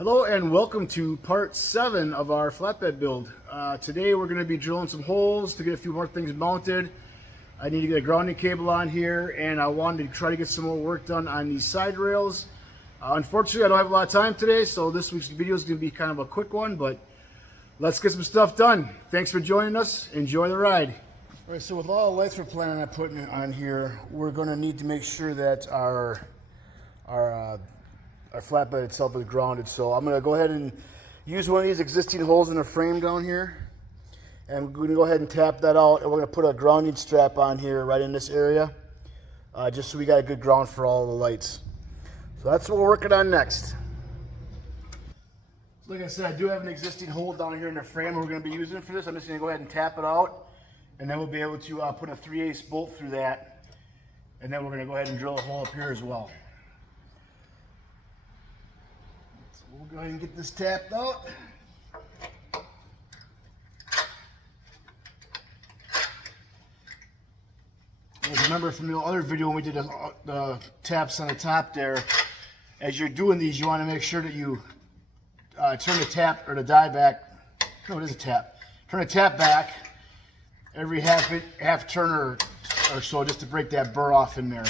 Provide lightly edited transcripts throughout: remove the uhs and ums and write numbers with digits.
Hello and welcome to part 7 of our flatbed build. Today we're going to be drilling some holes to get a few more things mounted. I need to get a grounding cable on here, and I wanted to try to get some more work done on these side rails. Unfortunately, I don't have a lot of time today, so this week's video is going to be kind of a quick one, but let's get some stuff done. Thanks for joining us. Enjoy the ride. All right, so with all the lights we're planning on putting on here, we're going to need to make sure that our flatbed itself is grounded. So I'm going to go ahead and use one of these existing holes in the frame down here, and we're going to go ahead and tap that out, and we're going to put a grounding strap on here right in this area, just so we got a good ground for all the lights. So that's what we're working on next. So like I said, I do have an existing hole down here in the frame we're going to be using for this. I'm just going to go ahead and tap it out, and then we'll be able to put a 3/8 bolt through that, and then we're going to go ahead and drill a hole up here as well. We'll go ahead and get this tapped out. Remember from the other video when we did the taps on the top there, as you're doing these, you want to make sure that you turn the tap or the die back. No, it is a tap. Turn the tap back every half turn or so, just to break that burr off in there.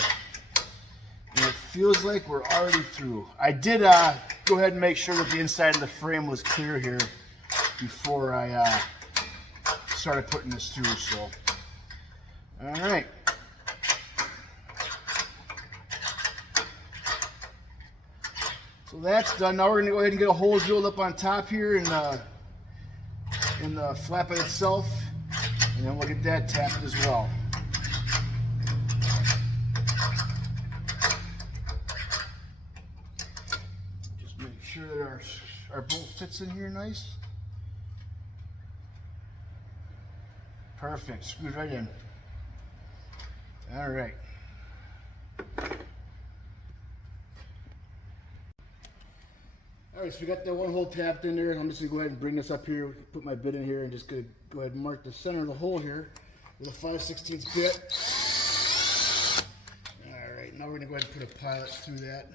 And it feels like we're already through. I did go ahead and make sure that the inside of the frame was clear here before I started putting this through. So, all right. So that's done. Now we're going to go ahead and get a hole drilled up on top here in the flatbed itself, and then we'll get that tapped as well. Make sure that our bolt fits in here nice. Perfect, screwed right in. All right. All right, so we got that one hole tapped in there. I'm just gonna go ahead and bring this up here, put my bit in here, and just gonna go ahead and mark the center of the hole here with a 5/16 bit. All right, now we're gonna go ahead and put a pilot through that.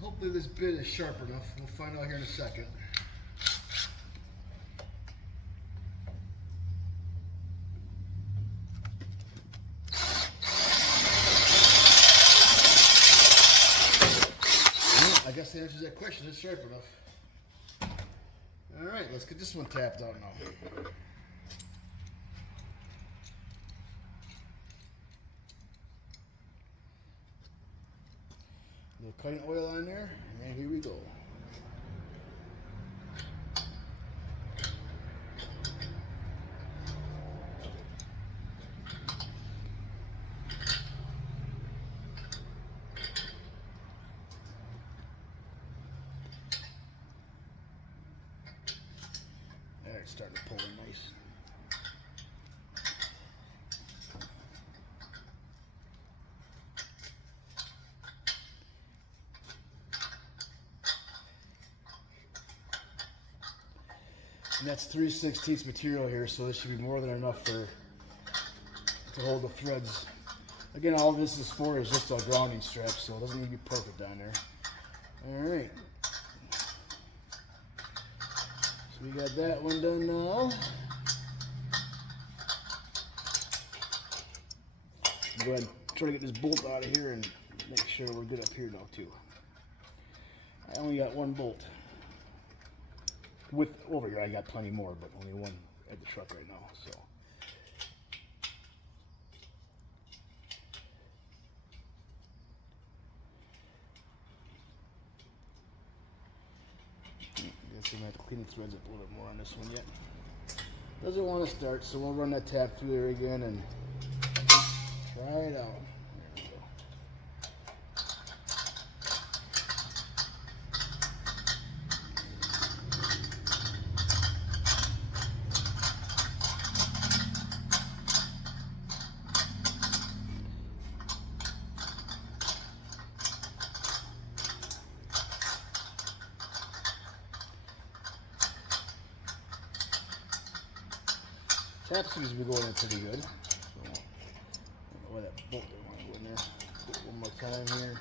Hopefully this bit is sharp enough. We'll find out here in a second. Well, I guess that answers that question. It's sharp enough. All right, let's get this one tapped out now. A little cutting oil on there, and here we go. There, it's starting to pull in nice. And that's 3/16 material here, so this should be more than enough to hold the threads. Again, all this is for is just a grounding strap, so it doesn't need to be perfect down there. All right. So we got that one done now. Go ahead and try to get this bolt out of here and make sure we're good up here now too. I only got one bolt. With over here, I got plenty more, but only one at the truck right now. So, I guess we might have to clean the threads up a little bit more on this one yet. Doesn't want to start, so we'll run that tap through there again and try it out. There we go. Tap seems to be going in pretty good. So, I don't know why that bolt didn't want to go in there. Do it one more time here.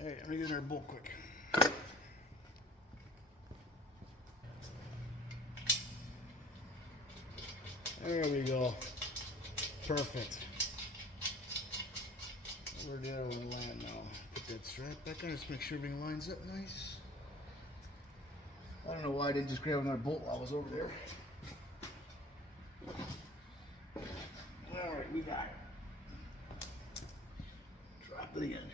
Alright, let me get in our bolt quick. There we go. Perfect. Where'd the other one land now? Put that strap back on, just make sure everything lines up nice. I don't know why I didn't just grab another bolt while I was over there. Alright, we got it. Drop it again.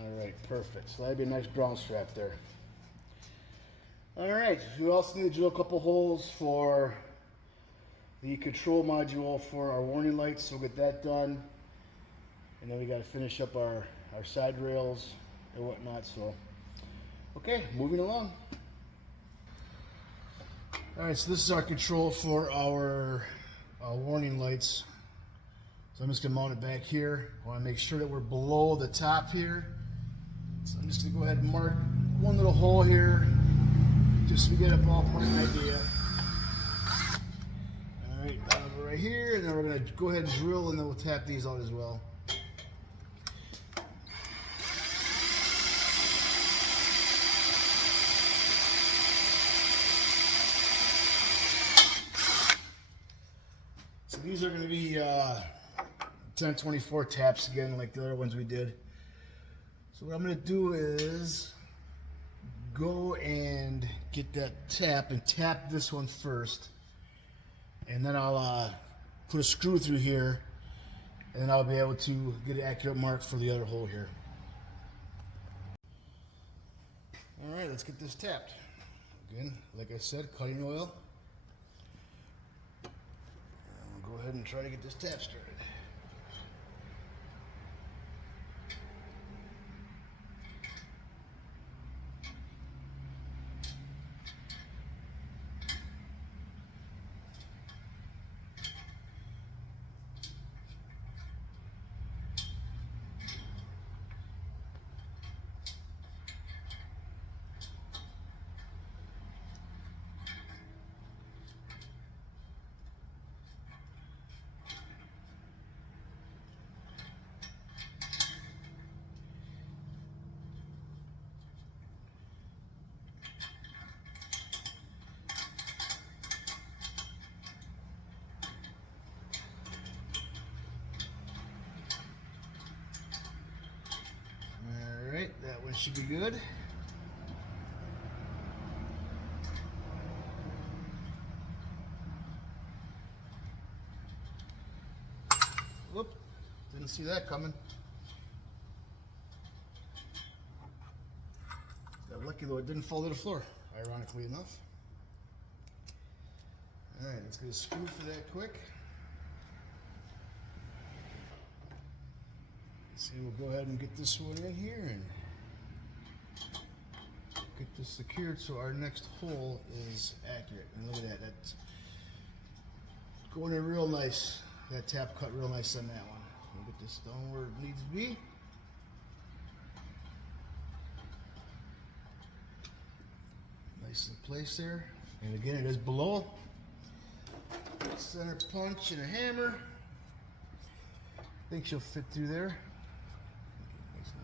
Alright, perfect. So that'd be a nice ground strap there. Alright, we also need to drill a couple holes for the control module for our warning lights, so we'll get that done. And then we got to finish up our side rails and whatnot. So, okay, moving along. Alright, so this is our control for our warning lights. So I'm just going to mount it back here. I want to make sure that we're below the top here. So I'm just going to go ahead and mark one little hole here, just so we get a ballpark idea. Alright, that'll go right here, and then we're going to go ahead and drill, and then we'll tap these out as well. So these are going to be 1024 taps again, like the other ones we did. So what I'm going to do is go and get that tap and tap this one first, and then I'll put a screw through here, and then I'll be able to get an accurate mark for the other hole here. Alright, let's get this tapped. Again, like I said, cutting oil. I'll go ahead and try to get this tap started. Alright, that one should be good. Whoop, didn't see that coming. Got lucky though, it didn't fall to the floor, ironically enough. Alright, let's get a screw for that quick. See, we'll go ahead and get this one in here and get this secured so our next hole is accurate. And look at that, that's going in real nice. That tap cut real nice on that one. We'll get this down where it needs to be. Nice in place there. And again, it is below. Center punch and a hammer. I think she'll fit through there.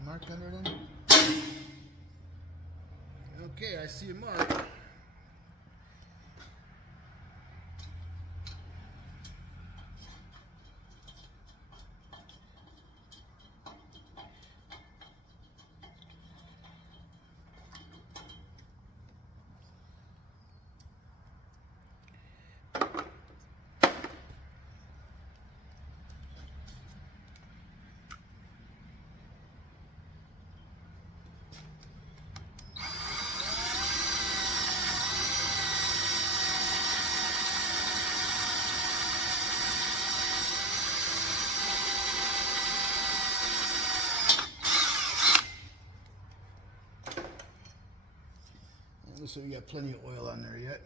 Mark under them. Okay, I see a mark. Looks like we got plenty of oil on there yet.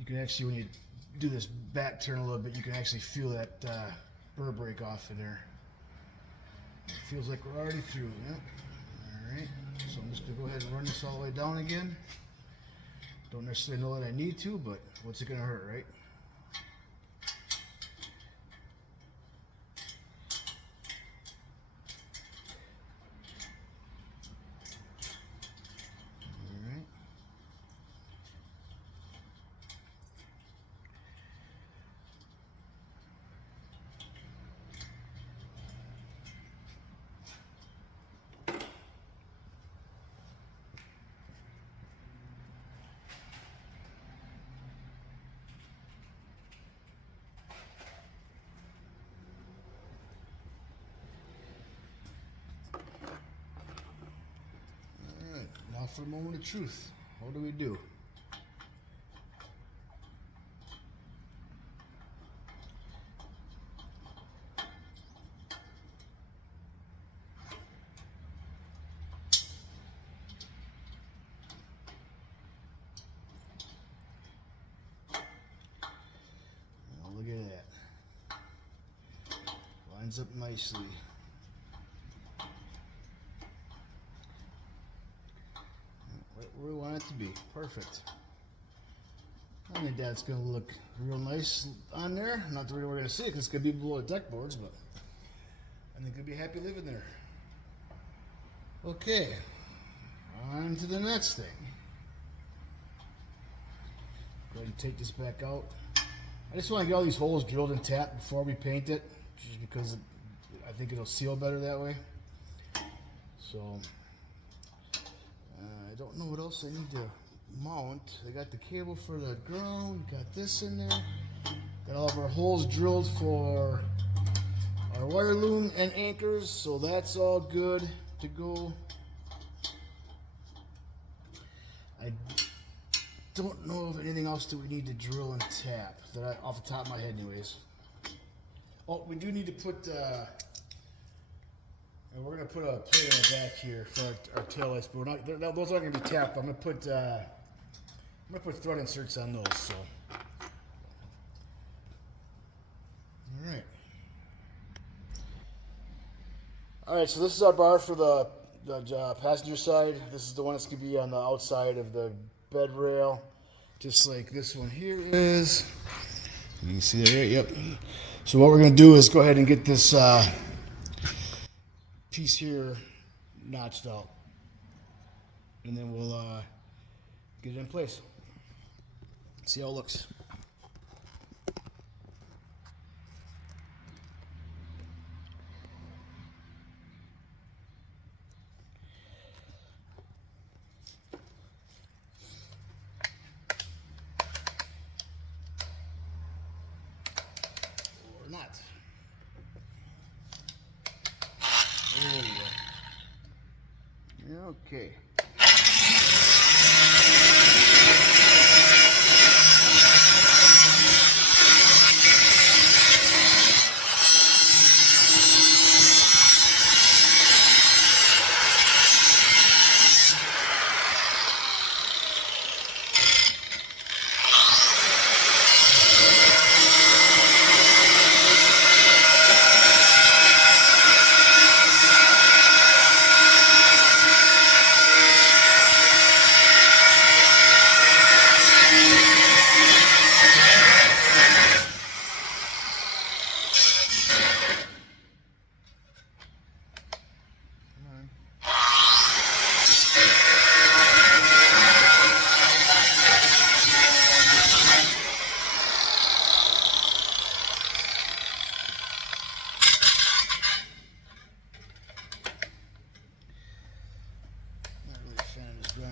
You can actually, when you do this back turn a little bit, you can actually feel that burr break off in there. It feels like we're already through. Yep. All right. So I'm just gonna go ahead and run this all the way down again. Don't necessarily know that I need to, but what's it gonna hurt, right? Now for a moment of truth. What do we do? Oh, look at that. Lines up nicely. Where we want it to be. Perfect. I think that's going to look real nice on there. Not that we're going to see it because it's going to be below the deck boards, but I think we'll be happy living there. Okay, on to the next thing. Go ahead and take this back out. I just want to get all these holes drilled and tapped before we paint it, just because I think it'll seal better that way. So I don't know what else I need to mount. I got the cable for the ground, got this in there, got all of our holes drilled for our wire loom and anchors, so that's all good to go. I don't know of anything else that we need to drill and tap, off the top of my head anyways. Oh, we do need to put we're going to put a plate on the back here for our tail lights, but those aren't going to be tapped. I'm going to put thread inserts on those. So, all right. So this is our bar for the passenger side. This is the one that's going to be on the outside of the bed rail, just like this one here is. You can see that right? Yep. So what we're going to do is go ahead and get this piece here notched out, and then we'll get it in place. See how it looks. Or not. There we go. Okay.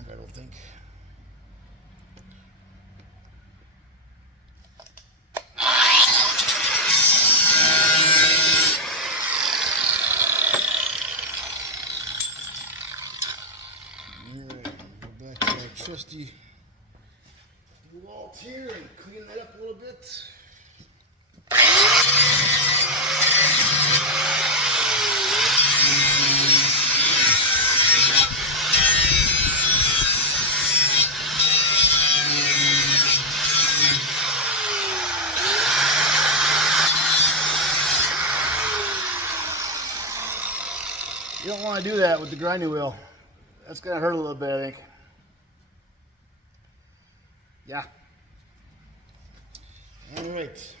I don't think. Alright, go back to our trusty walt here and clean that up a little bit. You don't want to do that with the grinding wheel. That's going to hurt a little bit, I think. Yeah. All right.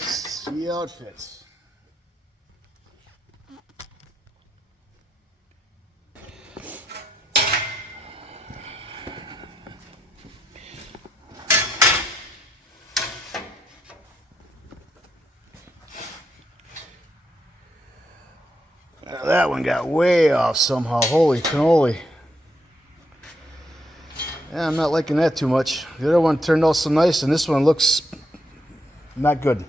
See how it fits. Now that one got way off somehow. Holy cannoli. Yeah, I'm not liking that too much. The other one turned out so nice, and this one looks not good.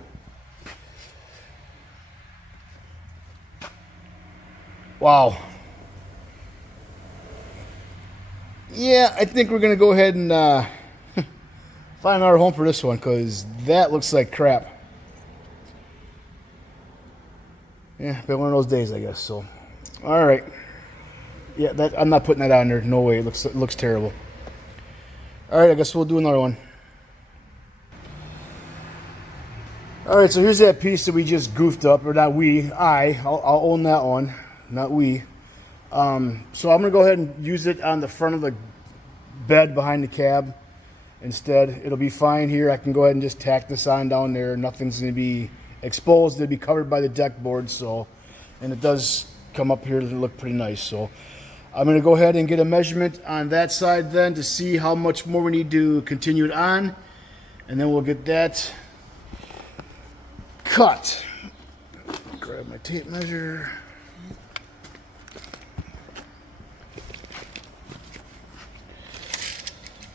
Wow. Yeah, I think we're going to go ahead and find another home for this one, because that looks like crap. Yeah, been one of those days, I guess. So, all right. Yeah, that I'm not putting that on there. No way. It looks terrible. All right, I guess we'll do another one. All right, so here's that piece that we just goofed up, or not we. I'll own that one, not we. So I'm gonna go ahead and use it on the front of the bed behind the cab instead. It'll be fine here. I can go ahead and just tack this on down there. Nothing's gonna be exposed. It'll be covered by the deck board. So, and it does come up here to look pretty nice. So I'm gonna go ahead and get a measurement on that side then to see how much more we need to continue it on, and then we'll get that cut. Grab my tape measure.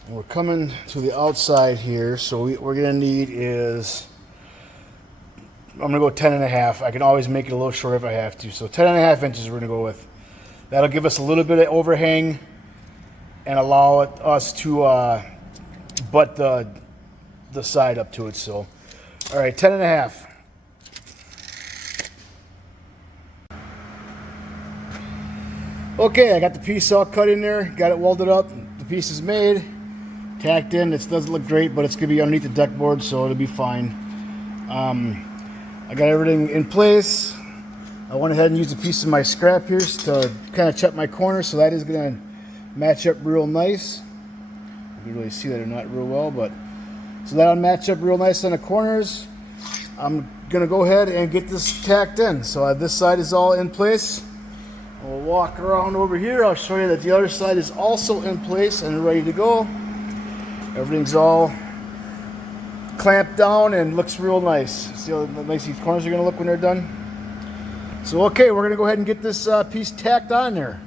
And we're coming to the outside here, so we're gonna need is, I'm gonna go 10.5. I can always make it a little short if I have to. So 10.5 inches we're gonna go with. That'll give us a little bit of overhang and allow us to butt the side up to it. So, all right, 10.5. Okay, I got the piece all cut in there, got it welded up. The piece is made, tacked in. It doesn't look great, but it's gonna be underneath the deck board, so it'll be fine. I got everything in place. I went ahead and used a piece of my scrap here to kind of check my corners, so that is gonna match up real nice. You can really see that or not real well, but so that'll match up real nice on the corners. I'm gonna go ahead and get this tacked in. So this side is all in place. We'll walk around over here. I'll show you that the other side is also in place and ready to go. Everything's all clamped down and looks real nice. See how nice these corners are going to look when they're done? So, okay, we're going to go ahead and get this piece tacked on there.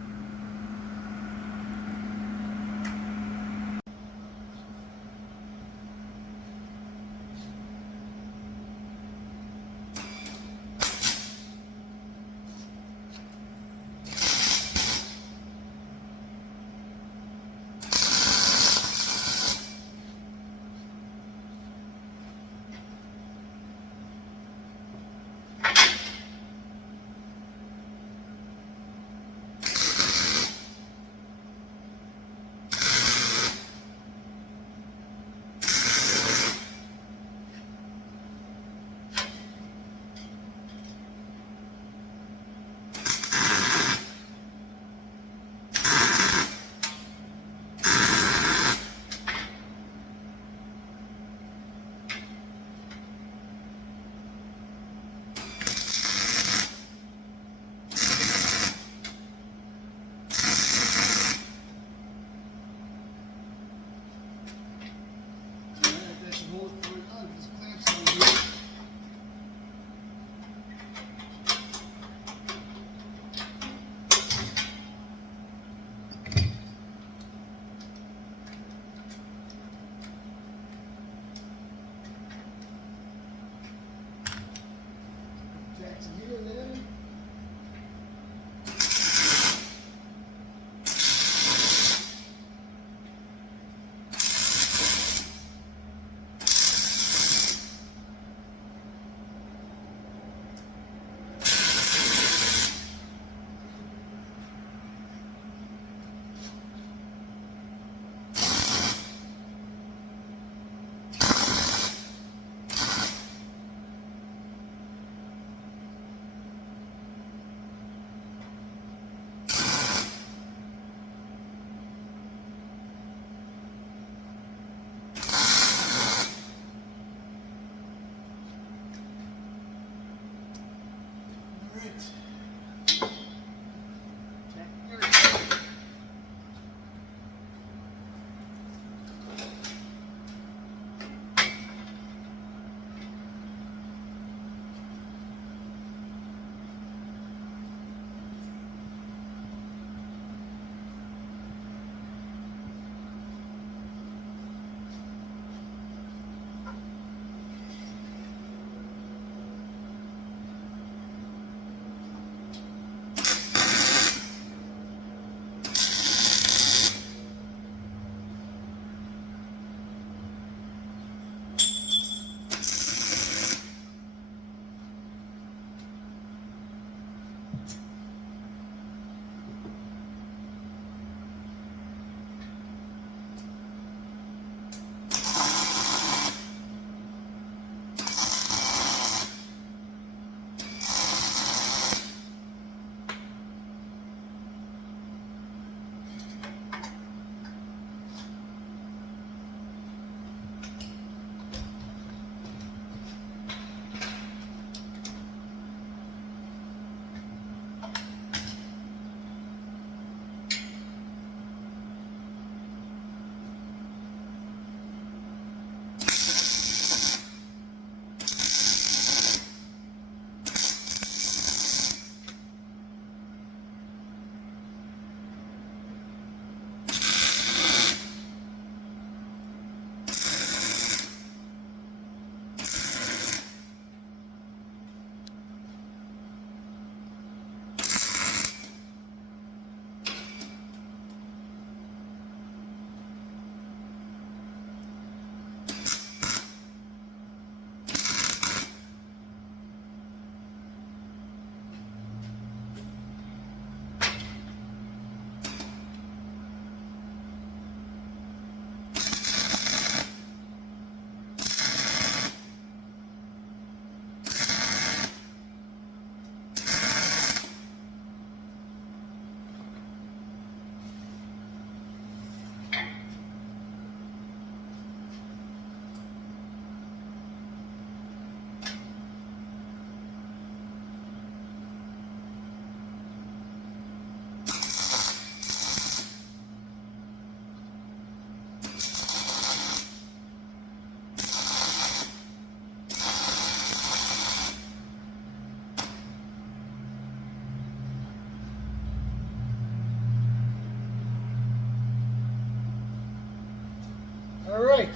All right,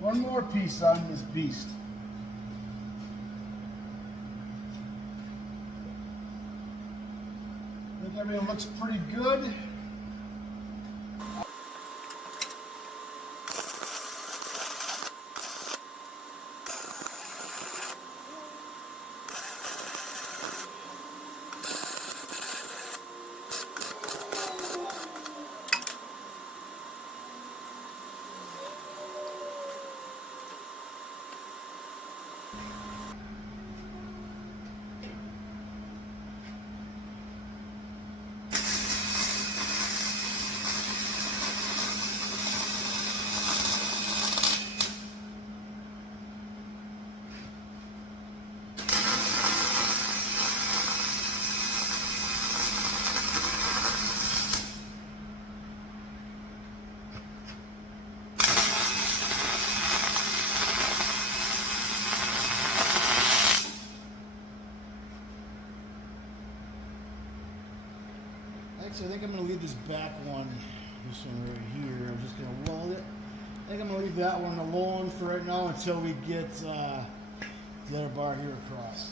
one more piece on this beast. I think everything looks pretty good. Actually, I think I'm going to leave this back one, this one right here. I'm just going to weld it. I think I'm going to leave that one alone for right now until we get the other bar here across.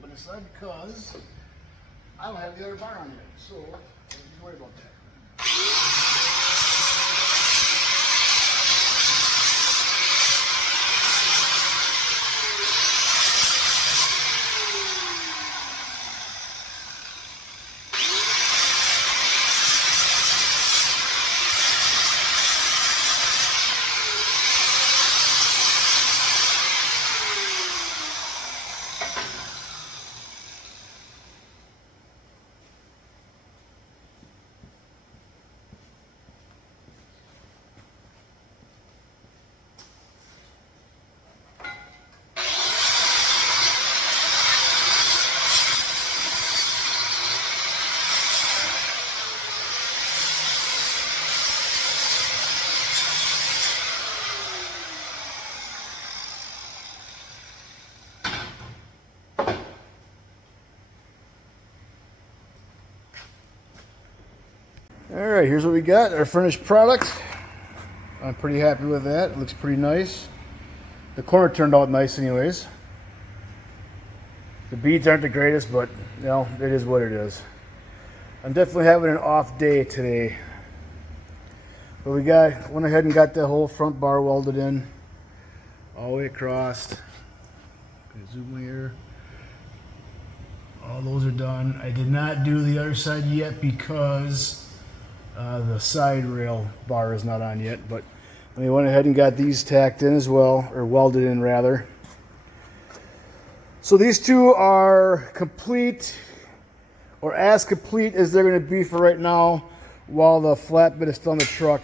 But aside because I don't have the other bar on yet, so don't worry about that. All right, here's what we got, our finished product. I'm pretty happy with that. It looks pretty nice. The corner turned out nice anyways. The beads aren't the greatest, but you know, it is what it is. I'm definitely having an off day today. But we went ahead and got the whole front bar welded in all the way across. Zoom here. All those are done. I did not do the other side yet because the side rail bar is not on yet, but we went ahead and got these tacked in as well, or welded in rather. So these two are complete, or as complete as they're going to be for right now while the flatbed is still in the truck.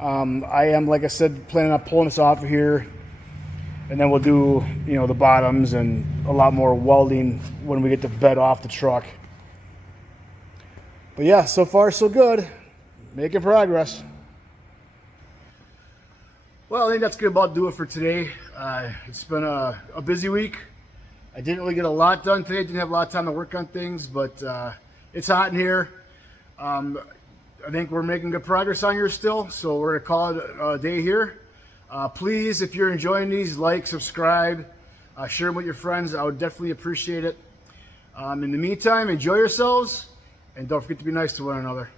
I am, like I said, planning on pulling this off of here, and then we'll do, you know, the bottoms and a lot more welding when we get the bed off the truck. But yeah, so far so good. Making progress. Well, I think that's going to about do it for today. It's been a busy week. I didn't really get a lot done today. Didn't have a lot of time to work on things, but it's hot in here. I think we're making good progress on here still, so we're going to call it a day here. Please, if you're enjoying these, like, subscribe, share them with your friends. I would definitely appreciate it. In the meantime, enjoy yourselves. And don't forget to be nice to one another.